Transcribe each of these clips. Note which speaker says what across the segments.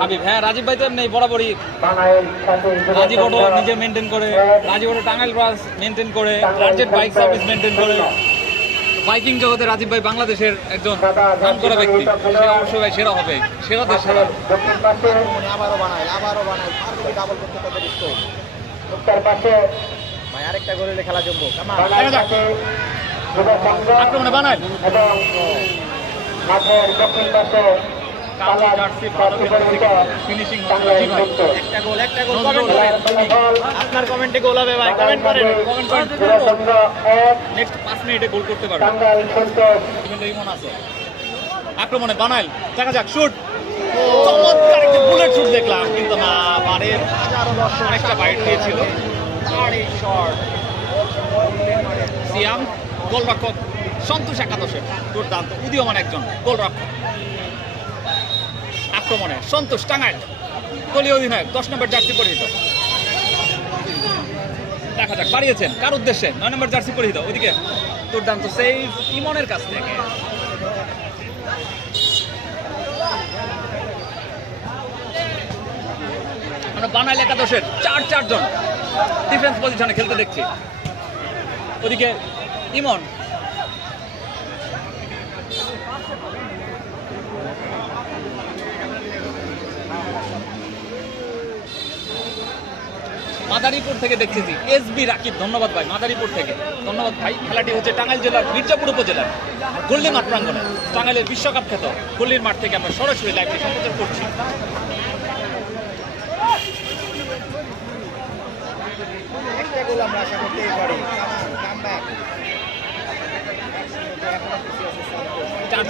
Speaker 1: হাবিব হ্যাঁ রাজীব ভাই তো এমনি বরাবরই। রাজীব অটো নিজে মেনটেন করে রাজীব অটো টাঙ্গাইল মেনটেন করে বাইক সার্ভিস মেনটেন করে। বাইকিং জগতে রাজীব ভাই বাংলাদেশের একজন নাম করা ব্যক্তি। সে অবশ্যই ভাই সেরা হবে সেরাদের সেরা
Speaker 2: আবারও বানায় আবারও বানায়। আর ডাবল করতে কত স্কোর
Speaker 3: পাশে
Speaker 2: ভাই আরেকটা গোলে খেলা জমবো।
Speaker 1: আক্রমণে বানায়।
Speaker 3: এবং মাঠের দক্ষিণ পাশে
Speaker 2: একটা একটা আপনার কমেন্টে গোল হবে ভাই কমেন্ট করেন
Speaker 1: কমেন্ট করেন। নেক্সট পাঁচ মিনিটে গোল করতে পারবে।
Speaker 3: টাঙ্গাইল সন্তোষ
Speaker 1: কিন্তু ইমন আছে। আক্রমণে বানাইল। দেখা যাক শুট চমৎকার একটি বুলেট শুট দেখলাম। কিন্তু না বারের
Speaker 2: হাজারো দর্শক
Speaker 1: অনেকটা বাইট দিয়েছিল
Speaker 2: আরে শট।
Speaker 1: সিয়াম গোলরক্ষক। সন্তোষ একাদশে দুর্দান্ত, উদীয়মান একজন গোলরক্ষক। আক্রমণে সন্তোষ টাঙ্গাইল, দলীয় অধিনায়ক, দশ নম্বর জার্সি পরিহিত। দেখা যাক, বাড়িয়েছেন, কার উদ্দেশ্যে? নয় নম্বর জার্সি পরিহিত, ওইদিকে। দুর্দান্ত সেভ ইমনের কাছ থেকে। বানাইল একাদশের চার চারজন ডিফেন্স পজিশনে খেলতে দেখছি। ওদিকে ইমন মাদারীপুর থেকে দেখতেছি। এস বি রাকিব, ধন্যবাদ ভাই, মাদারীপুর থেকে। ধন্যবাদ ভাই, খেলাটি হচ্ছে টাঙ্গাইল জেলার মির্জাপুর উপজেলার গল্লি মাঠ প্রাঙ্গণে। টাঙ্গাইলের বিশ্বকাপ খ্যাত গল্লির মাঠ থেকে আমরা সরাসরি লাইভটি সম্প্রচার করছি।
Speaker 2: আমরা আশা করতেই পারি।
Speaker 1: চার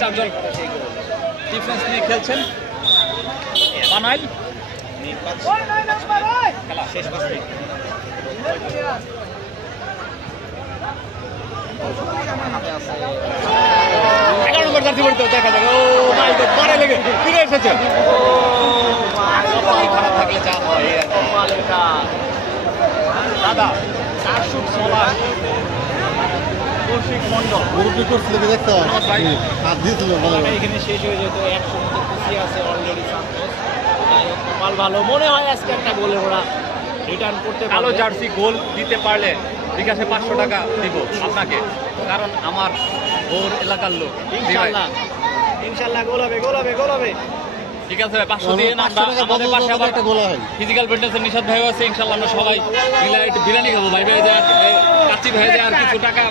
Speaker 1: ডিফেন্স নিয়ে খেলছেন। বানাইল।
Speaker 2: শেষ পাঁচ মিনিট
Speaker 1: এগারো নম্বর জার্সি দেখা যাবে ও মাই গড। দাদা চার শুট মন্ডল
Speaker 4: দেখতে। দিয়েছিল ভালো
Speaker 2: এখানে শেষ হয়ে যেত একশো মতো খুশি আছে অলরেডি কপাল ভালো। মনে হয় আজকে একটা গোলে ওরা রিটার্ন করতে পারবে।
Speaker 1: জার্সি গোল দিতে পারলে বিকাশে পাঁচশো টাকা দিব আপনাকে কারণ আমার ওর এলাকার লোক।
Speaker 2: ইনশাল্লাহ ইনশাল্লাহ গোল হবে গোল হবে গোল হবে।
Speaker 1: ঠিক আছে পাঁচশো দিয়ে আমরা আমাদের পাশে আবার
Speaker 4: হয়।
Speaker 1: ফিজিক্যাল ফিটনেসের নিষাদ ভাই আছে ইনশাল্লাহ আমরা সবাই মিলে একটু বিরিয়ানি খাব। ভাই ভাই যায় কাচ্চি ভাই যায় আর কিছু টাকা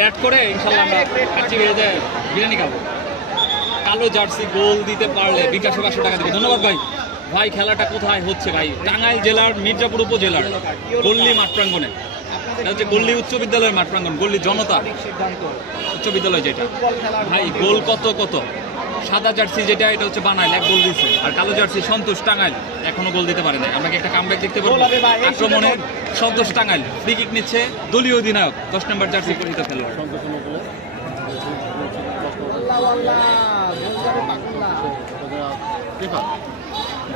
Speaker 1: অ্যাড করে, ইনশাল্লাহ আমরা কাচ্চি বেড়েতে বিরিয়ানি খাব। কালো জার্সি গোল দিতে পারলে বিকাশে পাঁচশো টাকা দেবে। ধন্যবাদ ভাই। ভাই, খেলাটা কোথায় হচ্ছে ভাই? টাঙ্গাইল জেলার মির্জাপুর উপজেলার গল্লি মাঠ প্রাঙ্গনে এটা হচ্ছে গল্লি উচ্চ বিদ্যালয়ের মাঠ প্রাঙ্গন গল্লি জনতা উচ্চ বিদ্যালয় যেটা। ভাই, গোল কত কত? সাদা জার্সি যেটা এটা হচ্ছে বানাইল এক গোল দিচ্ছে আর কালো জার্সি সন্তোষ টাঙ্গাইল এখনও গোল দিতে পারে নাই। আমরা কি একটা কামব্যাক দেখতে পারব।
Speaker 2: গোল হবে ভাই, এই
Speaker 1: আক্রমণে সন্তোষ টাঙ্গাইল ফ্রি কিক নিচ্ছে দলীয় অধিনায়ক দশ নম্বর জার্সি পরিহিত খেলোয়াড়।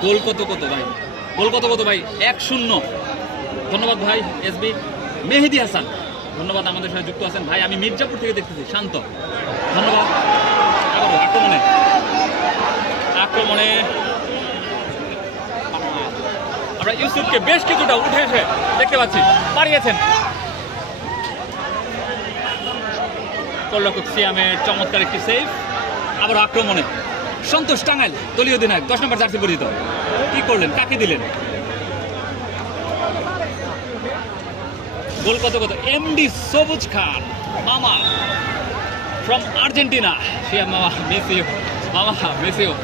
Speaker 1: গোল কত কত ভাই? গোল কত কত ভাই? এক শূন্য। ধন্যবাদ ভাই এসবি মেহেদি হাসান। ধন্যবাদ আমাদের সাথে যুক্ত আছেন। ভাই আমি মির্জাপুর থেকে দেখতেছি শান্ত। ধন্যবাদ। আক্রমণে আমরা ইউসুফকে বেশ কিছুটা উঠে এসে দেখতে পাচ্ছি পারিয়েছেন কল্লকুক সিয়ামের চমৎকার একটি সেভ আবার আক্রমণে। সন্তোষ টাঙ্গাইল, দলীয় অধিনায়ক, দশ নম্বর জার্সি পরিচিত। কি করলেন? কাকে দিলেন? গোল কত কত? এমডি সবুজ খান, মামা ফ্রম আর্জেন্টিনা সে মামা, মেসিও মামা, মেসিও।